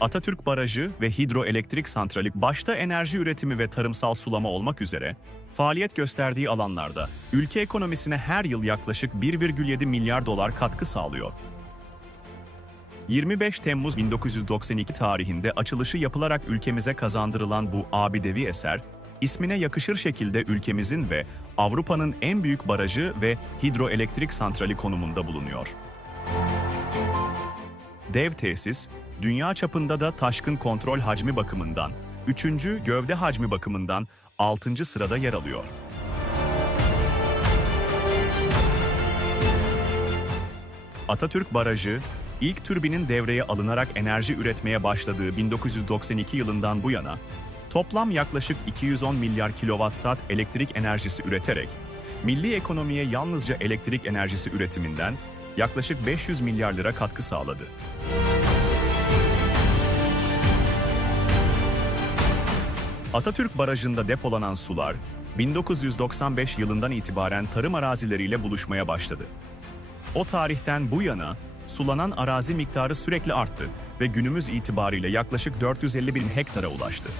Atatürk Barajı ve hidroelektrik santrali başta enerji üretimi ve tarımsal sulama olmak üzere faaliyet gösterdiği alanlarda ülke ekonomisine her yıl yaklaşık 1,7 milyar dolar katkı sağlıyor. 25 Temmuz 1992 tarihinde açılışı yapılarak ülkemize kazandırılan bu abidevi eser, ismine yakışır şekilde ülkemizin ve Avrupa'nın en büyük barajı ve hidroelektrik santrali konumunda bulunuyor. Dev tesis, dünya çapında da taşkın kontrol hacmi bakımından, 3. gövde hacmi bakımından 6. sırada yer alıyor. Atatürk Barajı, ilk türbinin devreye alınarak enerji üretmeye başladığı 1992 yılından bu yana, toplam yaklaşık 210 milyar kilowatt-saat elektrik enerjisi üreterek, milli ekonomiye yalnızca elektrik enerjisi üretiminden yaklaşık 500 milyar lira katkı sağladı. Atatürk Barajı'nda depolanan sular, 1995 yılından itibaren tarım arazileriyle buluşmaya başladı. O tarihten bu yana sulanan arazi miktarı sürekli arttı ve günümüz itibariyle yaklaşık 450 bin hektara ulaştı.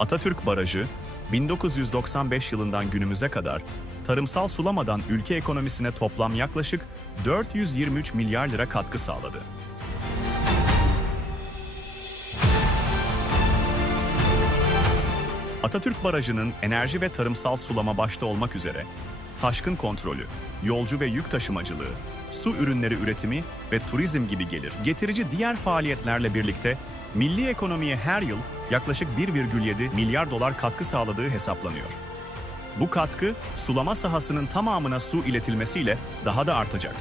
Atatürk Barajı, 1995 yılından günümüze kadar tarımsal sulamadan ülke ekonomisine toplam yaklaşık 423 milyar lira katkı sağladı. Atatürk Barajı'nın enerji ve tarımsal sulama başta olmak üzere taşkın kontrolü, yolcu ve yük taşımacılığı, su ürünleri üretimi ve turizm gibi gelir getirici diğer faaliyetlerle birlikte milli ekonomiye her yıl yaklaşık 1,7 milyar dolar katkı sağladığı hesaplanıyor. Bu katkı sulama sahasının tamamına su iletilmesiyle daha da artacak.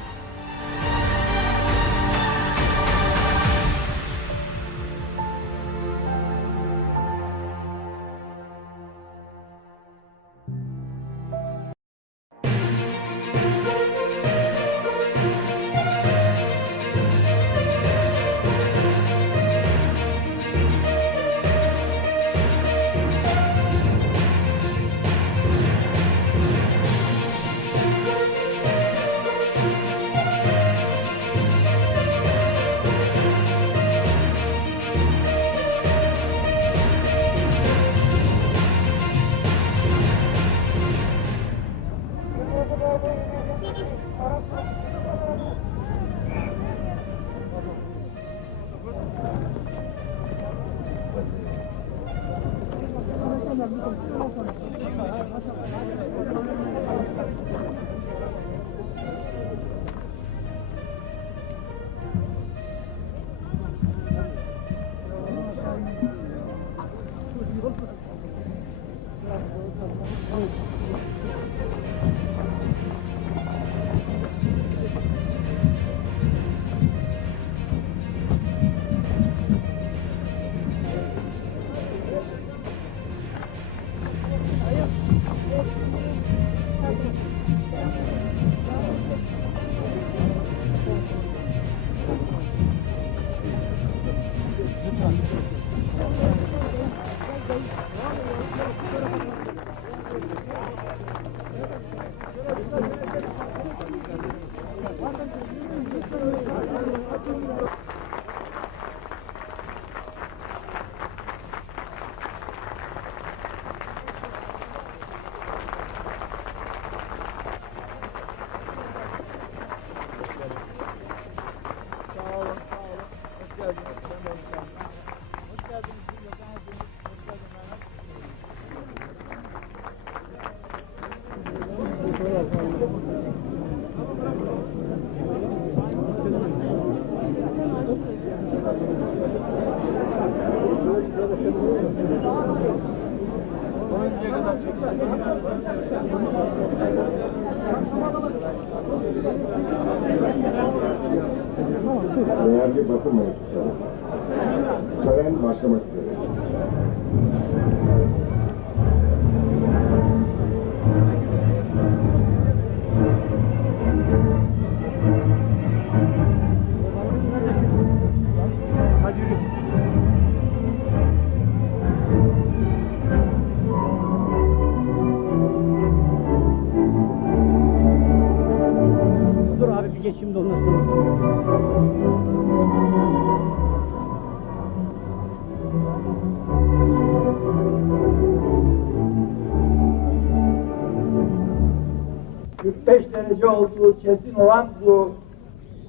45 derece olduğu kesin olan bu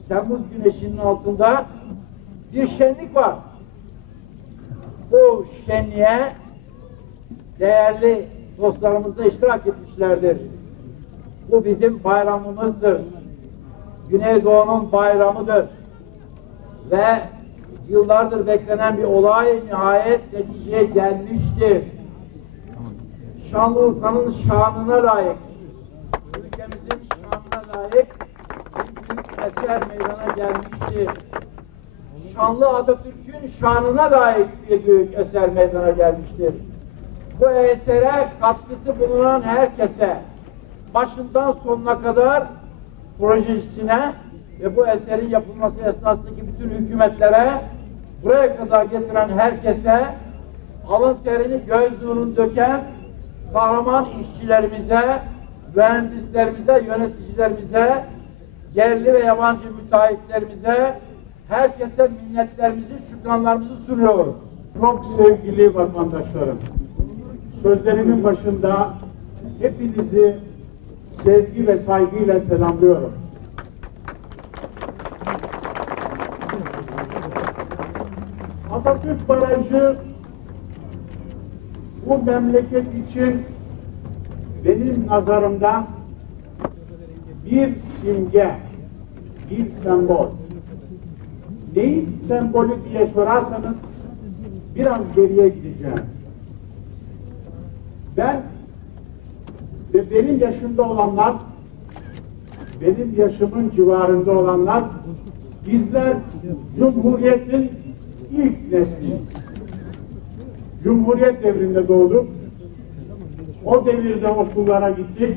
Temmuz güneşinin altında bir şenlik var. Bu şenliğe değerli dostlarımız da iştirak etmişlerdir. Bu bizim bayramımızdır. Güneydoğu'nun bayramıdır. Ve yıllardır beklenen bir olay nihayet neticeye gelmiştir. Şanlıurfa'nın şanına layık, ülkemizin şanına layık bir büyük eser meydana gelmiştir. Şanlı Atatürk'ün şanına layık bir büyük eser meydana gelmiştir. Bu esere katkısı bulunan herkese, başından sonuna kadar projesine ve bu eserin yapılması esnasındaki bütün hükümetlere, buraya kadar getiren herkese, alın terini göz nurunu döken kahraman işçilerimize, mühendislerimize, yöneticilerimize, yerli ve yabancı müteahhitlerimize, herkese minnetlerimizi, şükranlarımızı sunuyoruz. Çok sevgili vatandaşlarım, sözlerimin başında hepinizi sevgi ve saygıyla selamlıyorum. Atatürk Barajı bu memleket için benim nazarımda bir simge, bir sembol. Neyin sembolü diye sorarsanız biraz geriye gideceğim. Ben ve benim yaşımda olanlar, benim yaşımın civarında olanlar, bizler Cumhuriyet'in ilk nesliyiz. Cumhuriyet devrinde doğduk. O devirde okullara gittik.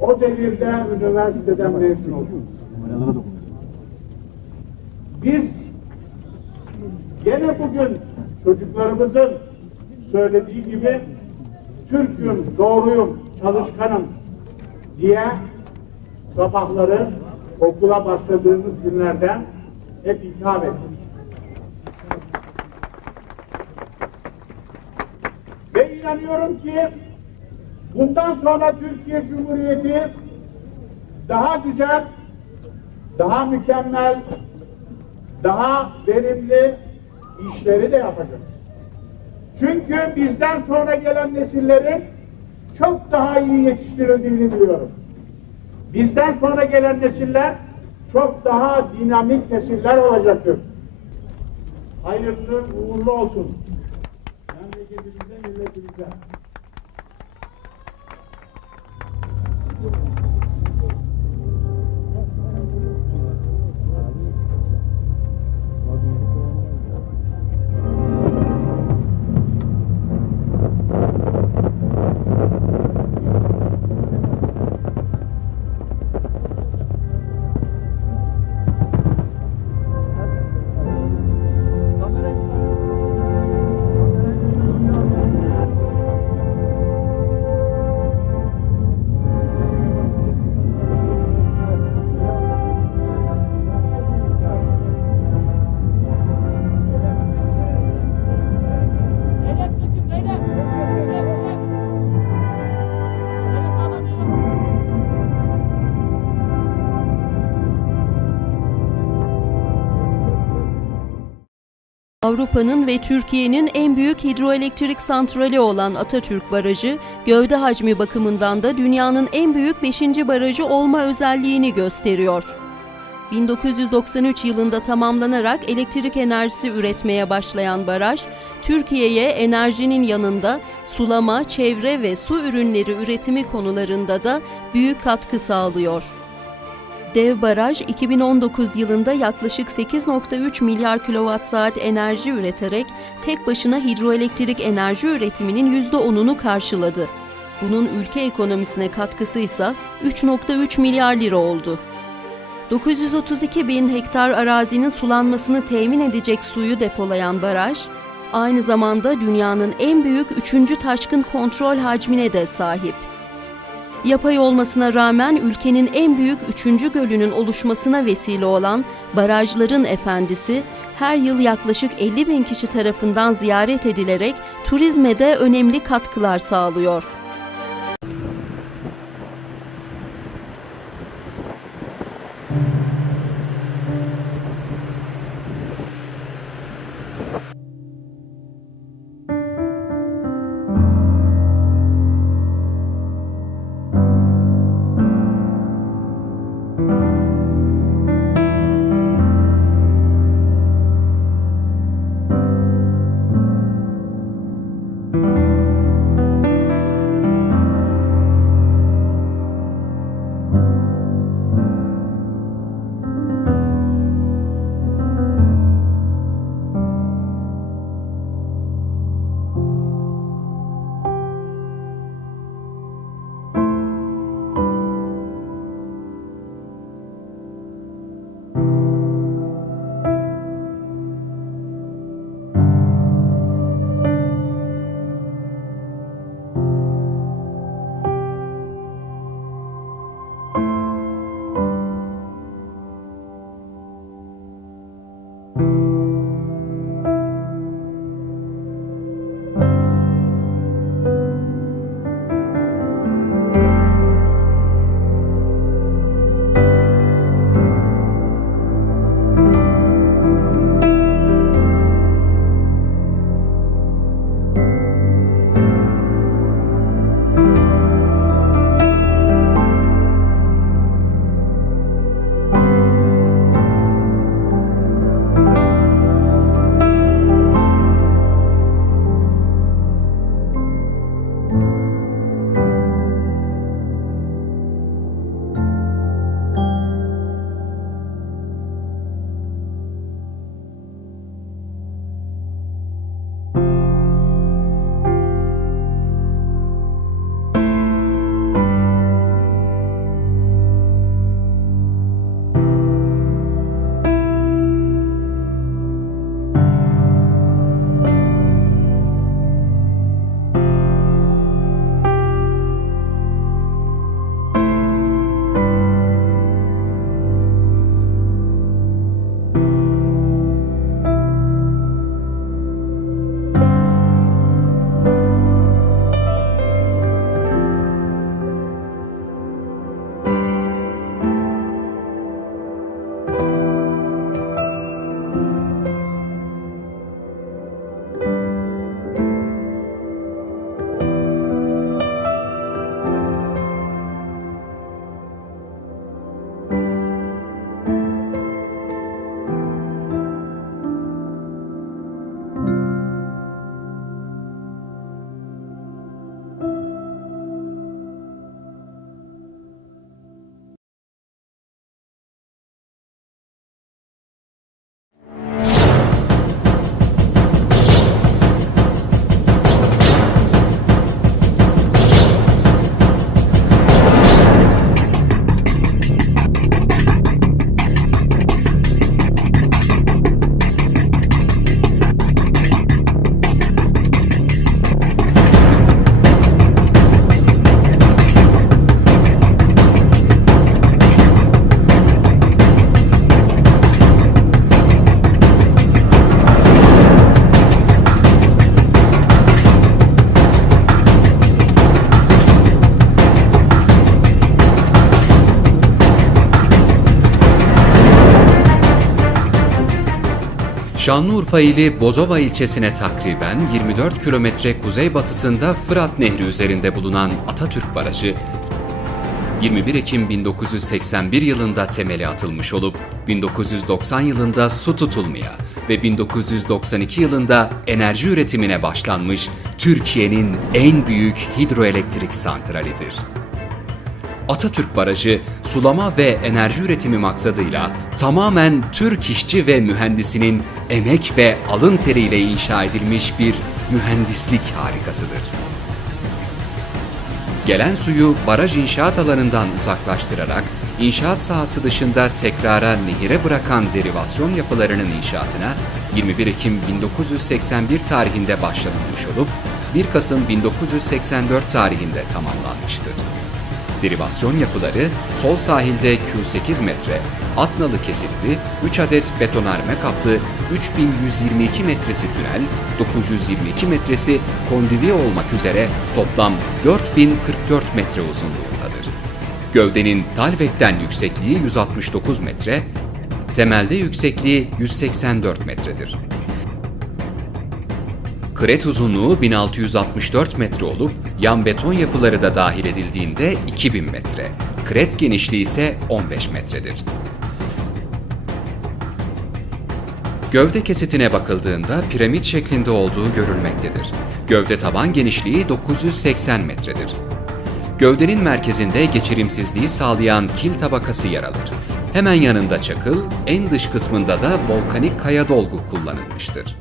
O devirde üniversiteden mezun olduk. Biz gene bugün çocuklarımızın söylediği gibi Türk'üm, doğruyum, çalışkanım diye sabahları okula başladığımız günlerden hep hitap ettik. Ve inanıyorum ki bundan sonra Türkiye Cumhuriyeti daha güzel, daha mükemmel, daha verimli işleri de yapacak. Çünkü bizden sonra gelen nesillerin çok daha iyi yetiştirildiğini biliyorum. Bizden sonra gelen nesiller çok daha dinamik nesiller olacaktır. Hayırlı uğurlu olsun. Memleketimize, milletimize. world. Avrupa'nın ve Türkiye'nin en büyük hidroelektrik santrali olan Atatürk Barajı, gövde hacmi bakımından da dünyanın en büyük 5. barajı olma özelliğini gösteriyor. 1993 yılında tamamlanarak elektrik enerjisi üretmeye başlayan baraj, Türkiye'ye enerjinin yanında sulama, çevre ve su ürünleri üretimi konularında da büyük katkı sağlıyor. Dev baraj 2019 yılında yaklaşık 8.3 milyar kilowatt saat enerji üreterek tek başına hidroelektrik enerji üretiminin %10'unu karşıladı. Bunun ülke ekonomisine katkısı ise 3.3 milyar lira oldu. 932 bin hektar arazinin sulanmasını temin edecek suyu depolayan baraj, aynı zamanda dünyanın en büyük üçüncü taşkın kontrol hacmine de sahip. Yapay olmasına rağmen ülkenin en büyük üçüncü gölünün oluşmasına vesile olan barajların efendisi her yıl yaklaşık 50 bin kişi tarafından ziyaret edilerek turizme de önemli katkılar sağlıyor. Şanlıurfa ili Bozova ilçesine takriben 24 kilometre kuzeybatısında Fırat Nehri üzerinde bulunan Atatürk Barajı, 21 Ekim 1981 yılında temeli atılmış olup 1990 yılında su tutulmaya ve 1992 yılında enerji üretimine başlanmış Türkiye'nin en büyük hidroelektrik santralidir. Atatürk Barajı sulama ve enerji üretimi maksadıyla tamamen Türk işçi ve mühendisinin emek ve alın teriyle inşa edilmiş bir mühendislik harikasıdır. Gelen suyu baraj inşaat alanından uzaklaştırarak inşaat sahası dışında tekrara nehire bırakan derivasyon yapılarının inşaatına 21 Ekim 1981 tarihinde başlanılmış olup 1 Kasım 1984 tarihinde tamamlanmıştır. Derivasyon yapıları sol sahilde Q8 metre, Atnalı kesildi, 3 adet betonarme kaplı, 3122 metresi tünel, 922 metresi kondüviye olmak üzere toplam 4044 metre uzunluğundadır. Gövdenin Talvek'ten yüksekliği 169 metre, temelde yüksekliği 184 metredir. Kret uzunluğu 1664 metre olup yan beton yapıları da dahil edildiğinde 2000 metre. Kret genişliği ise 15 metredir. Gövde kesitine bakıldığında piramit şeklinde olduğu görülmektedir. Gövde taban genişliği 980 metredir. Gövdenin merkezinde geçirimsizliği sağlayan kil tabakası yer alır. Hemen yanında çakıl, en dış kısmında da volkanik kaya dolgu kullanılmıştır.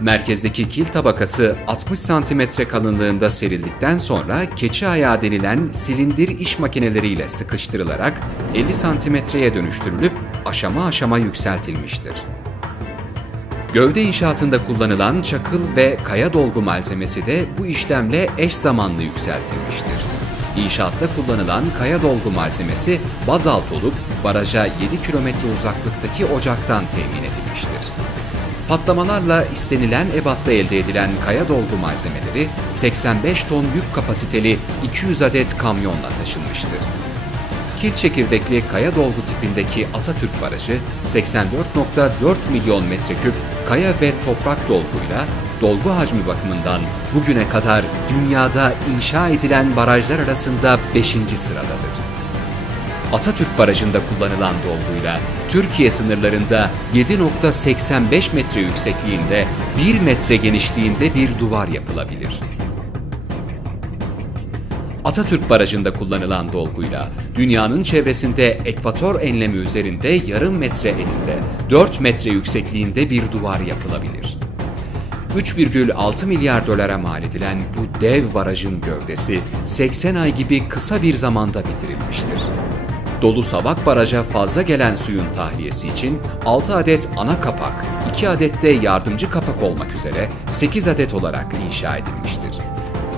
Merkezdeki kil tabakası 60 santimetre kalınlığında serildikten sonra keçi ayağı denilen silindir iş makineleriyle sıkıştırılarak 50 santimetreye dönüştürülüp aşama aşama yükseltilmiştir. Gövde inşaatında kullanılan çakıl ve kaya dolgu malzemesi de bu işlemle eş zamanlı yükseltilmiştir. İnşaatta kullanılan kaya dolgu malzemesi bazalt olup baraja 7 kilometre uzaklıktaki ocaktan temin edilmiştir. Patlamalarla istenilen ebatta elde edilen kaya dolgu malzemeleri 85 ton yük kapasiteli 200 adet kamyonla taşınmıştır. Kil çekirdekli kaya dolgu tipindeki Atatürk Barajı 84.4 milyon metreküp kaya ve toprak dolguyla dolgu hacmi bakımından bugüne kadar dünyada inşa edilen barajlar arasında 5. sıradadır. Atatürk Barajı'nda kullanılan dolguyla Türkiye sınırlarında 7.85 metre yüksekliğinde 1 metre genişliğinde bir duvar yapılabilir. Atatürk Barajı'nda kullanılan dolguyla dünyanın çevresinde ekvator enlemi üzerinde yarım metre eninde 4 metre yüksekliğinde bir duvar yapılabilir. 3,6 milyar dolara mal edilen bu dev barajın gövdesi 80 ay gibi kısa bir zamanda bitirilmiştir. Dolu Savak Baraj'a fazla gelen suyun tahliyesi için 6 adet ana kapak, 2 adet de yardımcı kapak olmak üzere 8 adet olarak inşa edilmiştir.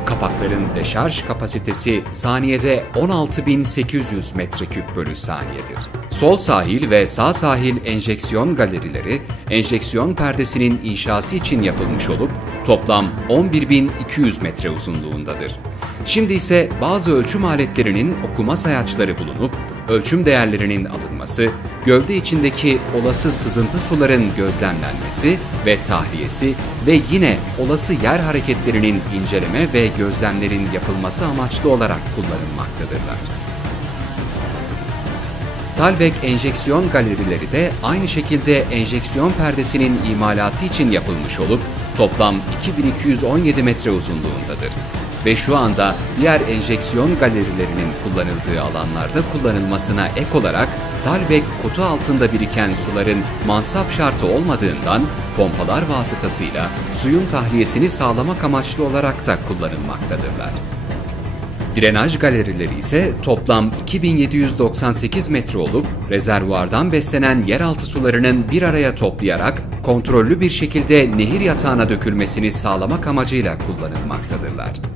Kapakların deşarj kapasitesi saniyede 16.800 metreküp bölü saniyedir. Sol sahil ve sağ sahil enjeksiyon galerileri, enjeksiyon perdesinin inşası için yapılmış olup toplam 11.200 metre uzunluğundadır. Şimdi ise bazı ölçüm aletlerinin okuma sayaçları bulunup ölçüm değerlerinin alınması, gövde içindeki olası sızıntı suların gözlemlenmesi ve tahliyesi ve yine olası yer hareketlerinin inceleme ve gözlemlerin yapılması amaçlı olarak kullanılmaktadırlar. Talbek enjeksiyon galerileri de aynı şekilde enjeksiyon perdesinin imalatı için yapılmış olup toplam 2217 metre uzunluğundadır ve şu anda diğer enjeksiyon galerilerinin kullanıldığı alanlarda kullanılmasına ek olarak Dalbek kutu altında biriken suların mansap şartı olmadığından pompalar vasıtasıyla suyun tahliyesini sağlamak amaçlı olarak da kullanılmaktadırlar. Drenaj galerileri ise toplam 2798 metre olup rezervuardan beslenen yeraltı sularının bir araya toplayarak kontrollü bir şekilde nehir yatağına dökülmesini sağlamak amacıyla kullanılmaktadırlar.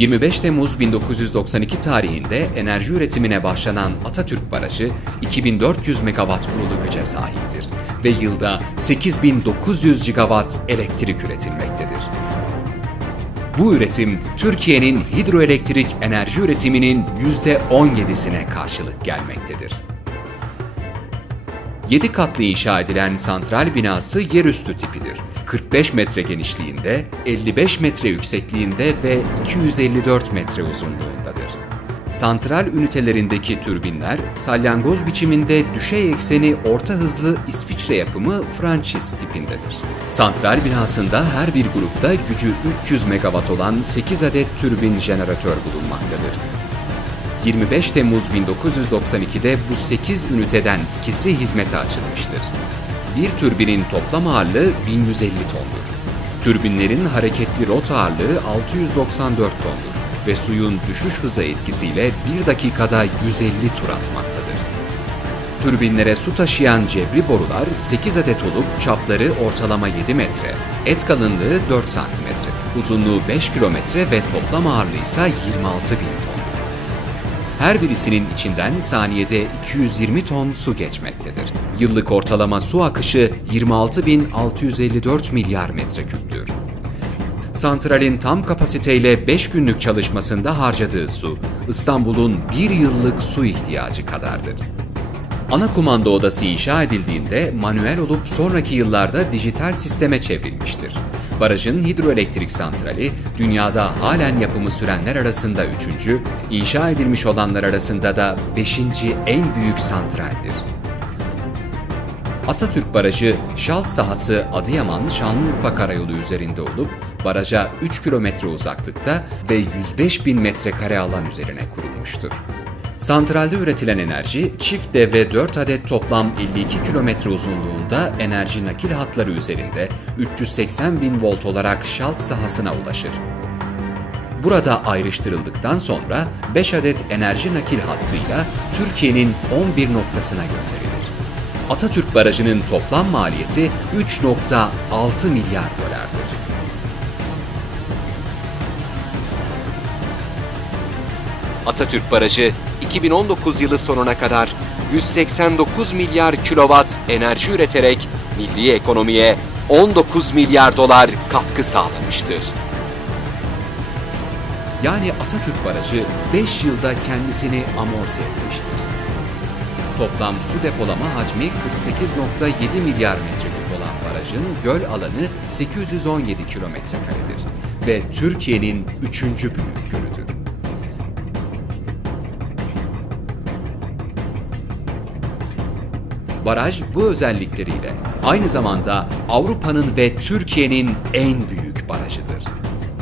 25 Temmuz 1992 tarihinde enerji üretimine başlanan Atatürk Barajı 2400 megawatt kurulu güce sahiptir ve yılda 8900 gigawatt elektrik üretilmektedir. Bu üretim Türkiye'nin hidroelektrik enerji üretiminin %17'sine karşılık gelmektedir. 7 katlı inşa edilen santral binası yerüstü tipidir. 45 metre genişliğinde, 55 metre yüksekliğinde ve 254 metre uzunluğundadır. Santral ünitelerindeki türbinler salyangoz biçiminde düşey ekseni orta hızlı İsviçre yapımı Francis tipindedir. Santral binasında her bir grupta gücü 300 megawatt olan 8 adet türbin jeneratör bulunmaktadır. 25 Temmuz 1992'de bu 8 üniteden ikisi hizmete açılmıştır. Bir türbinin toplam ağırlığı 1150 tondur. Türbinlerin hareketli rot ağırlığı 694 tondur ve suyun düşüş hızı etkisiyle 1 dakikada 150 tur atmaktadır. Türbinlere su taşıyan cebri borular 8 adet olup çapları ortalama 7 metre, et kalınlığı 4 santimetre, uzunluğu 5 kilometre ve toplam ağırlığı ise 26 bin tondur. Her birisinin içinden saniyede 220 ton su geçmektedir. Yıllık ortalama su akışı 26.654 milyar metreküptür. Santralin tam kapasiteyle 5 günlük çalışmasında harcadığı su, İstanbul'un bir yıllık su ihtiyacı kadardır. Ana kumanda odası inşa edildiğinde manuel olup sonraki yıllarda dijital sisteme çevrilmiştir. Barajın hidroelektrik santrali dünyada halen yapımı sürenler arasında üçüncü, inşa edilmiş olanlar arasında da beşinci en büyük santraldir. Atatürk Barajı, Şalt sahası Adıyaman-Şanlıurfa karayolu üzerinde olup, baraja 3 kilometre uzaklıkta ve 105 bin metrekare alan üzerine kurulmuştur. Santralde üretilen enerji çift devre 4 adet toplam 52 kilometre uzunluğunda enerji nakil hatları üzerinde 380 bin volt olarak şalt sahasına ulaşır. Burada ayrıştırıldıktan sonra 5 adet enerji nakil hattıyla Türkiye'nin 11 noktasına gönderilir. Atatürk Barajı'nın toplam maliyeti 3.6 milyar dolardır. Atatürk Barajı 2019 yılı sonuna kadar 189 milyar kilowatt enerji üreterek milli ekonomiye 19 milyar dolar katkı sağlamıştır. Yani Atatürk Barajı 5 yılda kendisini amorti etmiştir. Toplam su depolama hacmi 48.7 milyar metreküp olan barajın göl alanı 817 kilometre karedir ve Türkiye'nin üçüncü büyük gölüdür. Baraj bu özellikleriyle aynı zamanda Avrupa'nın ve Türkiye'nin en büyük barajıdır.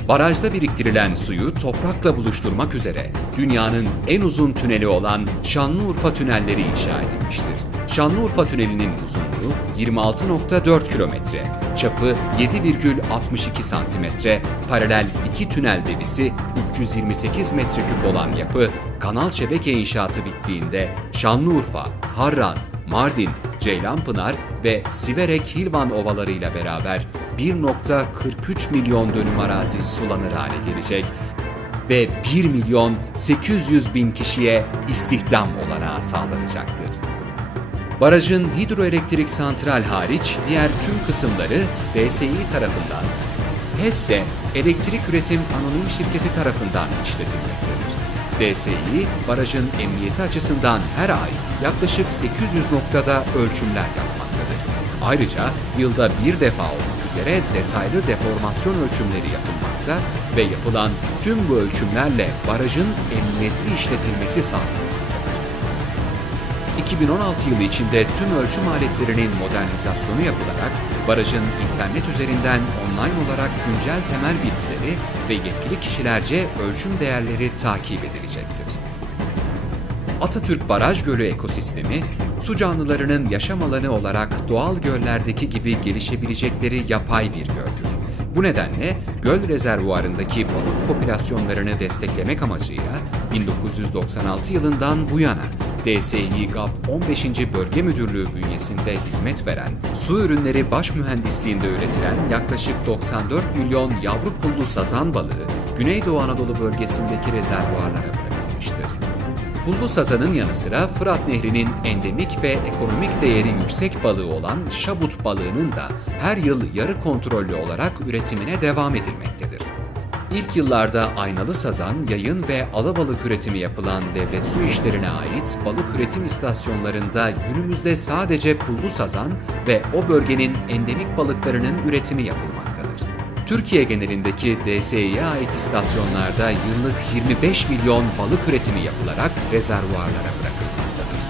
Barajda biriktirilen suyu toprakla buluşturmak üzere dünyanın en uzun tüneli olan Şanlıurfa Tünelleri inşa edilmiştir. Şanlıurfa Tüneli'nin uzunluğu 26.4 kilometre, çapı 7,62 santimetre, paralel iki tünel debisi 328 metreküp olan yapı, kanal şebeke inşaatı bittiğinde Şanlıurfa, Harran, Mardin, Ceylanpınar ve Siverek Hilvan ovalarıyla beraber 1.43 milyon dönüm arazi sulanır hale gelecek ve 1 milyon 800 bin kişiye istihdam olanağı sağlanacaktır. Barajın hidroelektrik santral hariç diğer tüm kısımları DSİ tarafından, HESSE Elektrik Üretim Anonim Şirketi tarafından işletilmektedir. DSİ, barajın emniyeti açısından her ay yaklaşık 800 noktada ölçümler yapmaktadır. Ayrıca yılda bir defa olmak üzere detaylı deformasyon ölçümleri yapılmakta ve yapılan tüm bu ölçümlerle barajın emniyetli işletilmesi sağlanmaktadır. 2016 yılı içinde tüm ölçüm aletlerinin modernizasyonu yapılarak barajın internet üzerinden online olarak güncel temel bilgileri ve yetkili kişilerce ölçüm değerleri takip edilecektir. Atatürk Baraj Gölü ekosistemi, su canlılarının yaşam alanı olarak doğal göllerdeki gibi gelişebilecekleri yapay bir göldür. Bu nedenle göl rezervuarındaki balık popülasyonlarını desteklemek amacıyla 1996 yılından bu yana DSİ GAP 15. Bölge Müdürlüğü bünyesinde hizmet veren, su ürünleri baş mühendisliğinde üretilen yaklaşık 94 milyon yavru pullu sazan balığı Güneydoğu Anadolu bölgesindeki rezervuarlara. Pullu sazanın yanı sıra Fırat Nehri'nin endemik ve ekonomik değeri yüksek balığı olan şabut balığının da her yıl yarı kontrollü olarak üretimine devam edilmektedir. İlk yıllarda aynalı sazan, yayın ve alabalık üretimi yapılan devlet su işlerine ait balık üretim istasyonlarında günümüzde sadece pullu sazan ve o bölgenin endemik balıklarının üretimi yapılmaktadır. Türkiye genelindeki DSİ'ye ait istasyonlarda yıllık 25 milyon balık üretimi yapılarak rezervuarlara bırakılmaktadır.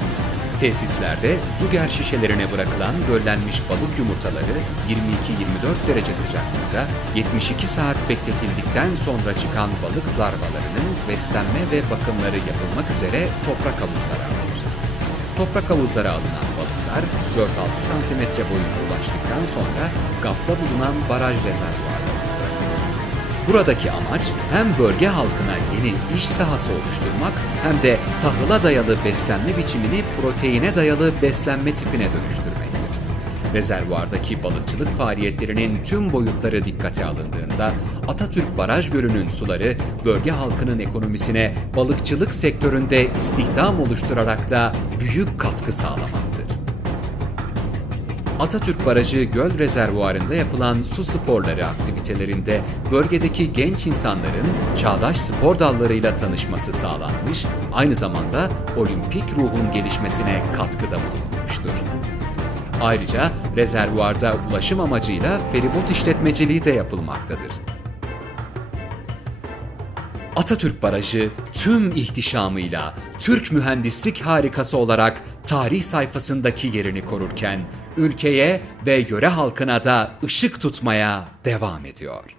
Tesislerde Zuger şişelerine bırakılan döllenmiş balık yumurtaları 22-24 derece sıcaklıkta 72 saat bekletildikten sonra çıkan balık larvalarının beslenme ve bakımları yapılmak üzere toprak havuzlara alınır. Toprak havuzlara alınan balıklar 4-6 santimetre boyuna ulaştıktan sonra GAP'ta bulunan baraj bırakılır. Buradaki amaç hem bölge halkına yeni iş sahası oluşturmak hem de tahıla dayalı beslenme biçimini proteine dayalı beslenme tipine dönüştürmektir. Rezervuardaki balıkçılık faaliyetlerinin tüm boyutları dikkate alındığında Atatürk Baraj Gölü'nün suları bölge halkının ekonomisine balıkçılık sektöründe istihdam oluşturarak da büyük katkı sağlamaktır. Atatürk Barajı Göl Rezervuarı'nda yapılan su sporları aktivitelerinde bölgedeki genç insanların çağdaş spor dallarıyla tanışması sağlanmış, aynı zamanda olimpik ruhun gelişmesine katkıda bulunmuştur. Ayrıca rezervuarda ulaşım amacıyla feribot işletmeciliği de yapılmaktadır. Atatürk Barajı tüm ihtişamıyla Türk mühendislik harikası olarak tarih sayfasındaki yerini korurken ülkeye ve yöre halkına da ışık tutmaya devam ediyor.